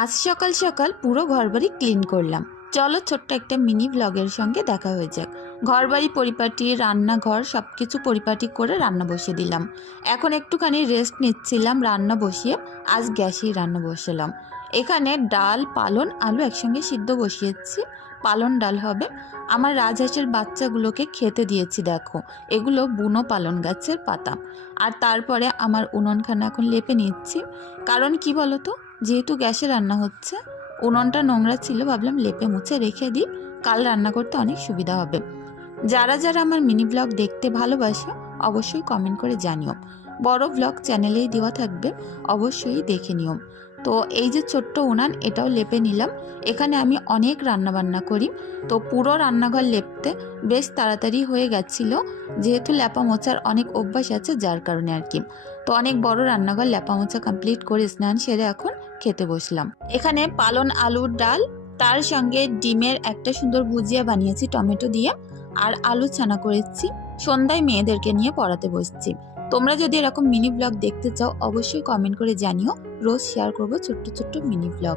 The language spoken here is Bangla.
আজ সকাল সকাল পুরো ঘরবাড়ি ক্লিন করলাম। চলো ছোট্ট একটা মিনি ব্লগের সঙ্গে দেখা হয়ে যাক। ঘরবাড়ি পরিপাটি, রান্নাঘর সব কিছু পরিপাটি করে রান্না বসিয়ে দিলাম। এখন একটুখানি রেস্ট নিচ্ছিলাম রান্না বসিয়ে। আজ গ্যাসেই রান্না বসালাম। এখানে ডাল, পালন, আলু একসঙ্গে সিদ্ধ বসিয়েছি। পালন ডাল হবে। আমার রাজহাঁসের বাচ্চাগুলোকে খেতে দিয়েছি। দেখো, এগুলো বুনো পালন গাছের পাতা। আর তারপরে আমার উনুনখানা এখন লেপে নিচ্ছি। কারণ কি বলো তো, যেহেতু গ্যাসে রান্না হচ্ছে, উনুনটা নোংরা ছিল, ভাবলাম লেপে মুছে রেখে দিই, কাল রান্না করতে অনেক সুবিধা হবে। যারা যারা আমার মিনি ব্লগ দেখতে ভালোবাসো অবশ্যই কমেন্ট করে জানিও। বড় ব্লগ চ্যানেলেই দেওয়া থাকবে, অবশ্যই দেখে নিও। তো এই যে ছোট্ট উনান, এটাও লেপে নিলাম। এখানে আমি অনেক রান্নাবান্না করি, তো পুরো রান্নাঘর লেপতে বেশ তাড়াতাড়ি হয়ে গেছিলো, যেহেতু লেপা মোছার অনেক অভ্যাস আছে, যার কারণে আর কি। তো অনেক বড় রান্নাঘর লেপা মোছা কমপ্লিট করে স্নান সেরে এখন খেতে বসলাম। এখানে পালন আলুর ডাল, তার সঙ্গে ডিমের একটা সুন্দর ভুজিয়া বানিয়েছি টমেটো দিয়ে, আর আলু ছানা করেছি। সন্ধ্যায় মেয়েদেরকে নিয়ে পড়াতে বসছি। তোমরা যদি এরকম মিনি ব্লগ দেখতে চাও অবশ্যই কমেন্ট করে জানিও। রোজ শেয়ার করবো ছোট্ট ছোট্ট মিনি ব্লগ।